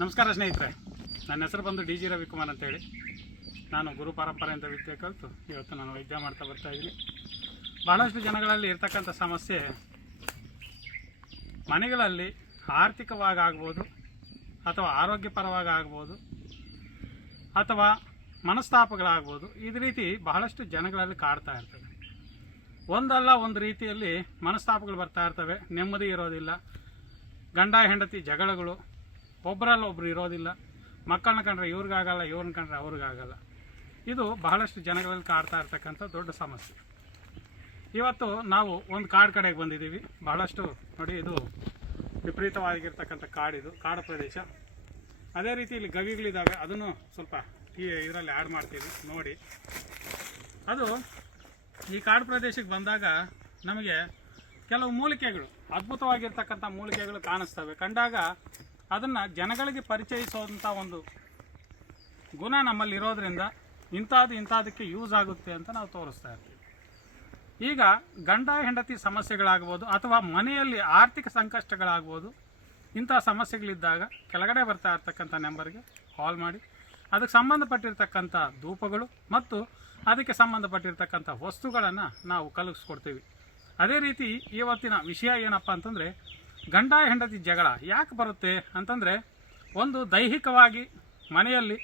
ನಮಸ್ಕಾರ ಸ್ನೇಹಿತರೆ. ನನ್ನ ಹೆಸರು ಬಂದು ಡಿ ಜಿ ರವಿಕುಮಾರ್ ಅಂತೇಳಿ. ನಾನು ಗುರು ಪರಂಪರೆ ಅಂತ ವಿದ್ಯೆ ಕಲಿತು ಇವತ್ತು ನಾನು ವೈದ್ಯ ಮಾಡ್ತಾ ಬರ್ತಾ ಇದ್ದೀನಿ. ಬಹಳಷ್ಟು ಜನಗಳಲ್ಲಿ ಇರ್ತಕ್ಕಂಥ ಸಮಸ್ಯೆ ಮನೆಗಳಲ್ಲಿ ಆರ್ಥಿಕವಾಗಿ ಆಗ್ಬೋದು ಅಥವಾ ಆರೋಗ್ಯಪರವಾಗಿ ಆಗ್ಬೋದು ಅಥವಾ ಮನಸ್ತಾಪಗಳಾಗ್ಬೋದು. ಇದು ರೀತಿ ಬಹಳಷ್ಟು ಜನಗಳಲ್ಲಿ ಕಾಡ್ತಾ ಇರ್ತದೆ. ಒಂದಲ್ಲ ಒಂದು ರೀತಿಯಲ್ಲಿ ಮನಸ್ತಾಪಗಳು ಬರ್ತಾ ಇರ್ತವೆ. ನೆಮ್ಮದಿ ಇರೋದಿಲ್ಲ. ಗಂಡ ಹೆಂಡತಿ ಜಗಳಗಳು ಒಬ್ಬರಲ್ಲ ಒಬ್ರು ಇರೋದಿಲ್ಲ. ಮಕ್ಕಳನ್ನ ಕಂಡ್ರೆ ಇವ್ರಿಗಾಗಲ್ಲ, ಇವ್ರನ್ನ ಕಂಡ್ರೆ ಅವ್ರಿಗಾಗಲ್ಲ. ಇದು ಬಹಳಷ್ಟು ಜನಗಳಲ್ಲಿ ಕಾಡ್ತಾ ಇರ್ತಕ್ಕಂಥ ದೊಡ್ಡ ಸಮಸ್ಯೆ. ಇವತ್ತು ನಾವು ಒಂದು ಕಾಡು ಕಡೆಗೆ ಬಂದಿದ್ದೀವಿ. ಬಹಳಷ್ಟು ನೋಡಿ ಇದು ವಿಪರೀತವಾಗಿರ್ತಕ್ಕಂಥ ಕಾಡಿದು ಕಾಡು ಪ್ರದೇಶ. ಅದೇ ರೀತಿ ಇಲ್ಲಿ ಗವಿಗಳಿದ್ದಾವೆ. ಅದನ್ನು ಸ್ವಲ್ಪ ಈ ಇದರಲ್ಲಿ ಆ್ಯಡ್ ಮಾಡ್ತೀವಿ, ನೋಡಿ. ಅದು ಈ ಕಾಡು ಪ್ರದೇಶಕ್ಕೆ ಬಂದಾಗ ನಮಗೆ ಕೆಲವು ಮೂಲಿಕೆಗಳು, ಅದ್ಭುತವಾಗಿರ್ತಕ್ಕಂಥ ಮೂಲಿಕೆಗಳು ಕಾಣಿಸ್ತವೆ. ಕಂಡಾಗ ಅದನ್ನು ಜನಗಳಿಗೆ ಪರಿಚಯಿಸುವಂಥ ಒಂದು ಗುಣ ನಮ್ಮಲ್ಲಿ ಇರೋದ್ರಿಂದ ಇಂಥದ್ದು ಇಂಥದಕ್ಕೆ ಯೂಸ್ ಆಗುತ್ತೆ ಅಂತ ನಾವು ತೋರಿಸ್ತಾ ಇರ್ತೀವಿ. ಈಗ ಗಂಡ ಹೆಂಡತಿ ಸಮಸ್ಯೆಗಳಾಗ್ಬೋದು ಅಥವಾ ಮನೆಯಲ್ಲಿ ಆರ್ಥಿಕ ಸಂಕಷ್ಟಗಳಾಗ್ಬೋದು, ಇಂಥ ಸಮಸ್ಯೆಗಳಿದ್ದಾಗ ಕೆಳಗಡೆ ಬರ್ತಾ ಇರ್ತಕ್ಕಂಥ ನಂಬರ್ಗೆ ಕಾಲ್ ಮಾಡಿ. ಅದಕ್ಕೆ ಸಂಬಂಧಪಟ್ಟಿರ್ತಕ್ಕಂಥ ಧೂಪಗಳು ಮತ್ತು ಅದಕ್ಕೆ ಸಂಬಂಧಪಟ್ಟಿರ್ತಕ್ಕಂಥ ವಸ್ತುಗಳನ್ನು ನಾವು ಕಲಗಿಸ್ಕೊಡ್ತೀವಿ ಅದೇ ರೀತಿ ಇವತ್ತಿನ ವಿಷಯ ಏನಪ್ಪ ಅಂತಂದರೆ ಗಂಡ ಹೆಂಡತಿ ಜಗಳ ಯಾಕೆ ಬರುತ್ತೆ ಅಂತಂದರೆ ಒಂದು ದೈಹಿಕವಾಗಿ ಮನೆಯಲ್ಲಿ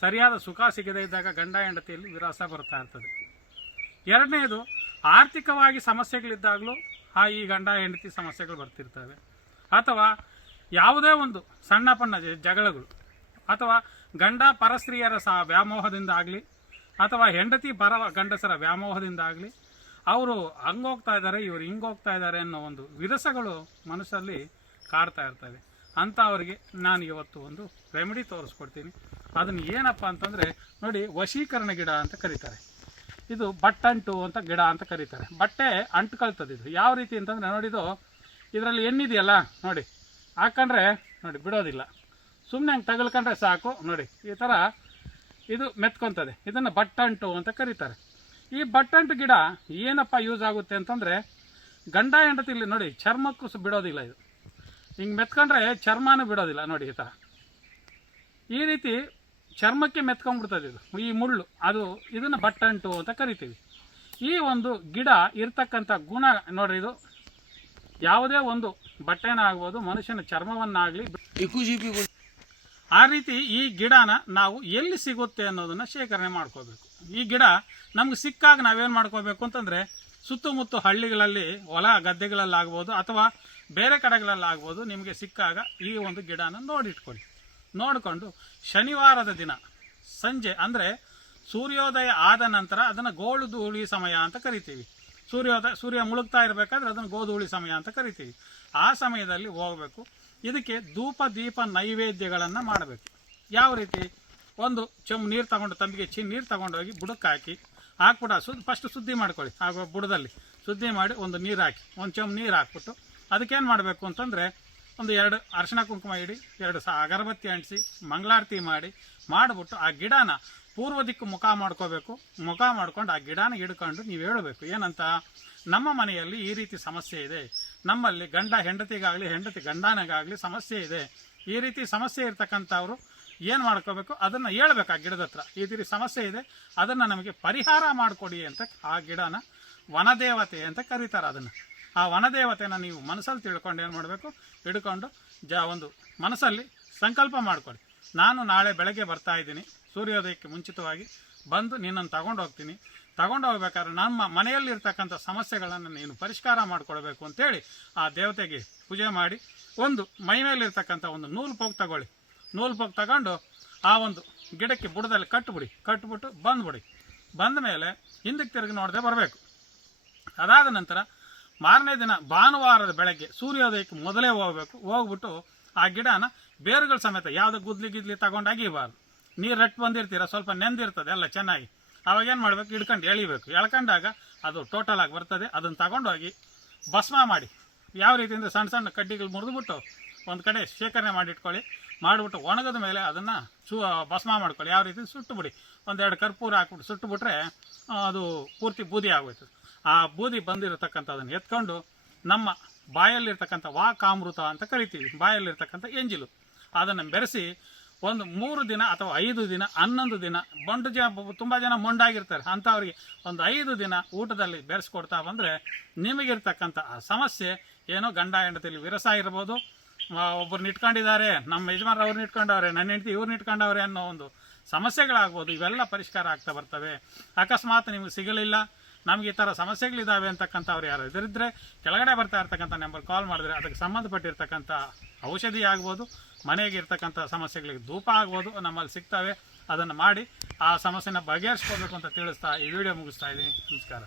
ಸರಿಯಾದ ಸುಖ ಸಿಗದೇ ಇದ್ದಾಗ ಗಂಡ ಹೆಂಡತಿಯಲ್ಲಿ ವಿರಾಸ ಬರ್ತಾ ಇರ್ತದೆ. ಎರಡನೇದು, ಆರ್ಥಿಕವಾಗಿ ಸಮಸ್ಯೆಗಳಿದ್ದಾಗಲೂ ಆ ಈ ಗಂಡ ಹೆಂಡತಿ ಸಮಸ್ಯೆಗಳು ಬರ್ತಿರ್ತವೆ. ಅಥವಾ ಯಾವುದೇ ಒಂದು ಸಣ್ಣ ಪಣ್ಣ ಜಗಳಗಳು, ಅಥವಾ ಗಂಡ ಪರಸ್ತ್ರೀಯರ ಸಹ ವ್ಯಾಮೋಹದಿಂದ ಆಗಲಿ, ಅಥವಾ ಹೆಂಡತಿ ಪರ ಗಂಡಸರ ವ್ಯಾಮೋಹದಿಂದ ಆಗಲಿ ಅವರು ಹಂಗೋಗ್ತಾ ಇದ್ದಾರೆ, ಇವರು ಹಿಂಗೋಗ್ತಾ ಇದ್ದಾರೆ ಅನ್ನೋ ಒಂದು ವಿರಸಗಳು ಮನಸ್ಸಲ್ಲಿ ಕಾಡ್ತಾ ಇರ್ತವೆ. ಅವರಿಗೆ ನಾನು ಇವತ್ತು ಒಂದು ರೆಮಿಡಿ ತೋರಿಸ್ಕೊಡ್ತೀನಿ. ಅದನ್ನು ಏನಪ್ಪ ಅಂತಂದರೆ, ನೋಡಿ, ವಶೀಕರಣ ಗಿಡ ಅಂತ ಕರೀತಾರೆ. ಇದು ಬಟ್ಟಂಟು ಅಂತ ಗಿಡ ಅಂತ ಕರೀತಾರೆ. ಬಟ್ಟೆ ಅಂಟ್ಕೊಳ್ತದೆ ಇದು. ಯಾವ ರೀತಿ ಅಂತಂದರೆ ನೋಡಿದು ಇದರಲ್ಲಿ ಎಣ್ಣಿದೆಯಲ್ಲ, ನೋಡಿ, ಹಾಕೊಂಡ್ರೆ, ನೋಡಿ, ಬಿಡೋದಿಲ್ಲ. ಸುಮ್ಮನೆ ಹಂಗೆ ತಗಲ್ಕೊಂಡ್ರೆ ಸಾಕು, ನೋಡಿ, ಈ ಥರ ಇದು ಮೆತ್ಕೊತದೆ. ಇದನ್ನು ಬಟ್ಟಂಟು ಅಂತ ಕರೀತಾರೆ. ಈ ಬಟ್ಟಂಟು ಗಿಡ ಏನಪ್ಪ ಯೂಸ್ ಆಗುತ್ತೆ ಅಂತಂದರೆ ಗಂಡ ಹೆಂಡತಿ ಇಲ್ಲಿ ನೋಡಿ ಚರ್ಮಕ್ಕೂ ಬಿಡೋದಿಲ್ಲ ಇದು. ಹಿಂಗೆ ಮೆತ್ಕೊಂಡ್ರೆ ಚರ್ಮನೂ ಬಿಡೋದಿಲ್ಲ ನೋಡಿ ಈ ಥರ ಈ ರೀತಿ ಚರ್ಮಕ್ಕೆ ಮೆತ್ಕೊಂಡ್ಬಿಡ್ತದೆ ಇದು. ಈ ಮುಳ್ಳು, ಅದು ಇದನ್ನು ಬಟ್ಟಂಟು ಅಂತ ಕರಿತೀವಿ. ಈ ಒಂದು ಗಿಡ ಇರ್ತಕ್ಕಂಥ ಗುಣ ನೋಡ್ರಿ ಇದು. ಯಾವುದೇ ಒಂದು ಬಟ್ಟೆನ ಆಗ್ಬೋದು, ಮನುಷ್ಯನ ಚರ್ಮವನ್ನಾಗಲಿ ಆ ರೀತಿ ಈ ಗಿಡನ ನಾವು ಎಲ್ಲಿ ಸಿಗುತ್ತೆ ಅನ್ನೋದನ್ನ ಶೇಖರಣೆ ಮಾಡ್ಕೋಬೇಕು. ಈ ಗಿಡ ನಮ್ಗೆ ಸಿಕ್ಕಾಗ ನಾವೇನು ಮಾಡ್ಕೋಬೇಕು ಅಂತಂದರೆ ಸುತ್ತಮುತ್ತ ಹಳ್ಳಿಗಳಲ್ಲಿ ಹೊಲ, ಗದ್ದೆಗಳಲ್ಲಾಗ್ಬೋದು ಅಥವಾ ಬೇರೆ ಕಡೆಗಳಲ್ಲಾಗ್ಬೋದು ನಿಮಗೆ ಸಿಕ್ಕಾಗ ಈ ಒಂದು ಗಿಡನ ನೋಡಿಟ್ಕೊಳ್ಳಿ. ನೋಡಿಕೊಂಡು ಶನಿವಾರದ ದಿನ ಸಂಜೆ ಅಂದರೆ ಸೂರ್ಯೋದಯ ಆದ ನಂತರ ಅದನ್ನು ಗೋಳು ಧೂಳಿ ಸಮಯ ಅಂತ ಕರಿತೀವಿ. ಸೂರ್ಯೋದಯ ಸೂರ್ಯ ಮುಳುಗ್ತಾ ಇರಬೇಕಾದ್ರೆ ಅದನ್ನು ಗೋಧೂಳಿ ಸಮಯ ಅಂತ ಕರಿತೀವಿ. ಆ ಸಮಯದಲ್ಲಿ ಹೋಗಬೇಕು. ಇದಕ್ಕೆ ಧೂಪ, ದೀಪ, ನೈವೇದ್ಯಗಳನ್ನು ಮಾಡಬೇಕು. ಯಾವ ರೀತಿ? ಒಂದು ಚಮ್ ನೀರು ತಗೊಂಡು ತಂಬಿಗೆ ಚಿ ನೀರು ತಗೊಂಡೋಗಿ ಬುಡಕ್ಕೆ ಹಾಕಿ ಹಾಕ್ಬಿಡ ಸುದ್ ಫಸ್ಟ್ ಶುದ್ಧಿ ಮಾಡ್ಕೊಳ್ಳಿ. ಆಗ ಬುಡದಲ್ಲಿ ಶುದ್ಧಿ ಮಾಡಿ ಒಂದು ನೀರು ಹಾಕಿ, ಒಂದು ಚಮ್ ನೀರು ಹಾಕ್ಬಿಟ್ಟು ಅದಕ್ಕೇನು ಮಾಡಬೇಕು ಅಂತಂದರೆ ಒಂದು ಎರಡು ಅರ್ಶಿನ ಕುಂಕುಮ ಇಡಿ, ಎರಡು ಸಹ ಅಗರಬತ್ತಿ ಅಂಟಿಸಿ, ಮಂಗಳಾರತಿ ಮಾಡಿ ಮಾಡಿಬಿಟ್ಟು ಆ ಗಿಡನ ಪೂರ್ವ ದಿಕ್ಕು ಮುಖ ಮಾಡ್ಕೋಬೇಕು. ಮುಖ ಮಾಡ್ಕೊಂಡು ಆ ಗಿಡನ ಹಿಡ್ಕೊಂಡು ನೀವು ಹೇಳಬೇಕು. ಏನಂತ? ನಮ್ಮ ಮನೆಯಲ್ಲಿ ಈ ರೀತಿ ಸಮಸ್ಯೆ ಇದೆ. ನಮ್ಮಲ್ಲಿ ಗಂಡ ಹೆಂಡತಿಗಾಗಲಿ, ಹೆಂಡತಿ ಗಂಡನಿಗಾಗಲಿ ಸಮಸ್ಯೆ ಇದೆ. ಈ ರೀತಿ ಸಮಸ್ಯೆ ಇರ್ತಕ್ಕಂಥವ್ರು ಏನು ಮಾಡ್ಕೋಬೇಕು? ಅದನ್ನು ಹೇಳ್ಬೇಕು ಆ ಗಿಡದ ಹತ್ರ. ಈ ರೀತಿ ಸಮಸ್ಯೆ ಇದೆ, ಅದನ್ನು ನಮಗೆ ಪರಿಹಾರ ಮಾಡಿಕೊಡಿ ಅಂತ ಆ ಗಿಡನ ವನದೇವತೆ ಅಂತ ಕರೀತಾರೆ ಅದನ್ನು. ಆ ವನದೇವತೆನ ನೀವು ಮನಸ್ಸಲ್ಲಿ ತಿಳ್ಕೊಂಡು ಏನು ಮಾಡಬೇಕು? ಹಿಡ್ಕೊಂಡು ಜ ಒಂದು ಮನಸ್ಸಲ್ಲಿ ಸಂಕಲ್ಪ ಮಾಡಿಕೊಡಿ. ನಾನು ನಾಳೆ ಬೆಳಗ್ಗೆ ಬರ್ತಾ ಇದ್ದೀನಿ. ಸೂರ್ಯೋದಯಕ್ಕೆ ಮುಂಚಿತವಾಗಿ ಬಂದು ನಿನ್ನನ್ನು ತಗೊಂಡು ಹೋಗ್ತೀನಿ. ತಗೊಂಡು ಹೋಗ್ಬೇಕಾದ್ರೆ ನಮ್ಮ ಮನೆಯಲ್ಲಿರ್ತಕ್ಕಂಥ ಸಮಸ್ಯೆಗಳನ್ನು ನೀನು ಪರಿಷ್ಕಾರ ಮಾಡಿಕೊಡ್ಬೇಕು ಅಂತೇಳಿ ಆ ದೇವತೆಗೆ ಪೂಜೆ ಮಾಡಿ ಒಂದು ಮೈ ಮೇಲಿರ್ತಕ್ಕಂಥ ಒಂದು ನೂಲು ಪೋಗ್ ತಗೊಳ್ಳಿ. ನೂಲು ಪೋಗ್ ತಗೊಂಡು ಆ ಒಂದು ಗಿಡಕ್ಕೆ ಬುಡದಲ್ಲಿ ಕಟ್ಬಿಡಿ. ಕಟ್ಟುಬಿಟ್ಟು ಬಂದ್ಬಿಡಿ. ಬಂದ ಮೇಲೆ ಹಿಂದಕ್ಕೆ ತಿರುಗಿ ನೋಡದೆ ಬರಬೇಕು. ಅದಾದ ನಂತರ ಮಾರನೇ ದಿನ ಭಾನುವಾರದ ಬೆಳಗ್ಗೆ ಸೂರ್ಯೋದಯಕ್ಕೆ ಮೊದಲೇ ಹೋಗಬೇಕು. ಹೋಗ್ಬಿಟ್ಟು ಆ ಗಿಡನ ಬೇರುಗಳ ಸಮೇತ ಯಾವುದೋ ಗುದ್ಲಿ ಗಿದ್ಲಿ ತಗೊಂಡು ಅಗಿಬಾರ್ದು ನೀರು ರಟ್ಟು ಬಂದಿರ್ತೀರ, ಸ್ವಲ್ಪ ನೆಂದಿರ್ತದೆ ಎಲ್ಲ ಚೆನ್ನಾಗಿ. ಅವಾಗ ಏನು ಮಾಡಬೇಕು? ಹಿಡ್ಕೊಂಡು ಎಳಿಬೇಕು. ಎಳ್ಕೊಂಡಾಗ ಅದು ಟೋಟಲ್ ಆಗಿ ಬರ್ತದೆ. ಅದನ್ನು ತಗೊಂಡೋಗಿ ಭಸ್ಮ ಮಾಡಿ. ಯಾವ ರೀತಿಯಿಂದ ಸಣ್ಣ ಸಣ್ಣ ಕಡ್ಡಿಗಳು ಮುರಿದ್ಬಿಟ್ಟು ಒಂದು ಕಡೆ ಶೇಖರಣೆ ಮಾಡಿಟ್ಕೊಳ್ಳಿ. ಮಾಡಿಬಿಟ್ಟು ಒಣಗಿದ ಮೇಲೆ ಅದನ್ನು ಸು ಭಸ್ಮ ಮಾಡ್ಕೊಳ್ಳಿ. ಯಾವ ರೀತಿ ಸುಟ್ಟುಬಿಡಿ. ಒಂದೆರಡು ಕರ್ಪೂರ ಹಾಕ್ಬಿಟ್ಟು ಸುಟ್ಟುಬಿಟ್ರೆ ಅದು ಪೂರ್ತಿ ಬೂದಿ ಆಗೋಯ್ತು ಆ ಬೂದಿ ಬಂದಿರತಕ್ಕಂಥದನ್ನು ಎತ್ಕೊಂಡು ನಮ್ಮ ಬಾಯಲ್ಲಿರ್ತಕ್ಕಂಥ ವಾಕಾಮೃತ ಅಂತ ಕರಿತೀವಿ. ಬಾಯಲ್ಲಿರ್ತಕ್ಕಂಥ ಎಂಜಿಲು. ಅದನ್ನು ಬೆರೆಸಿ ಒಂದು ಮೂರು ದಿನ ಅಥವಾ ಐದು ದಿನ, ಹನ್ನೊಂದು ದಿನ ಬಂಡು ಜ ತುಂಬ ಜನ ಮೊಂಡಾಗಿರ್ತಾರೆ. ಅಂಥವ್ರಿಗೆ ಒಂದು ಐದು ದಿನ ಊಟದಲ್ಲಿ ಬೆರೆಸ್ಕೊಡ್ತಾ ಬಂದರೆ ನಿಮಗಿರ್ತಕ್ಕಂಥ ಆ ಸಮಸ್ಯೆ ಏನೋ ಗಂಡ ಹೆಂಡತಿಲಿ ವಿರಸ ಇರ್ಬೋದು. ಒಬ್ಬರನ್ನ ಇಟ್ಕೊಂಡಿದ್ದಾರೆ, ನಮ್ಮ ಯಜಮಾನ್ರು ಅವ್ರನ್ನ ಇಟ್ಕೊಂಡವ್ರೆ, ನನ್ನ ಹೆಂಡತಿ ಇವ್ರನ್ನ ಇಟ್ಕೊಂಡವ್ರೆ ಅನ್ನೋ ಒಂದು ಸಮಸ್ಯೆಗಳಾಗ್ಬೋದು. ಇವೆಲ್ಲ ಪರಿಷ್ಕಾರ ಆಗ್ತಾ ಬರ್ತವೆ. ಅಕಸ್ಮಾತ್ ನಿಮಗೆ ಸಿಗಲಿಲ್ಲ. ನಮ್ಗೆ ಈ ಥರ ಸಮಸ್ಯೆಗಳಿದ್ದಾವೆ ಅಂತಕ್ಕಂಥವ್ರು ಯಾರು? ಇದರಿದ್ದರೆ ಕೆಳಗಡೆ ಬರ್ತಾ ಇರ್ತಕ್ಕಂಥ ನಂಬರ್ ಕಾಲ್ ಮಾಡಿದ್ರೆ ಅದಕ್ಕೆ ಸಂಬಂಧಪಟ್ಟಿರ್ತಕ್ಕಂಥ ಔಷಧಿ ಆಗ್ಬೋದು, ಮನೆಗೆ ಇರ್ತಕ್ಕಂಥ ಸಮಸ್ಯೆಗಳಿಗೆ ಧೂಪ ಆಗ್ಬೋದು, ನಮ್ಮಲ್ಲಿ ಸಿಗ್ತವೆ. ಅದನ್ನು ಮಾಡಿ ಆ ಸಮಸ್ಯೆನ ಬಗೆಹರಿಸ್ಕೋಬೇಕು ಅಂತ ತಿಳಿಸ್ತಾ ಈ ವಿಡಿಯೋ ಮುಗಿಸ್ತಾ ಇದ್ದೀನಿ. ನಮಸ್ಕಾರ.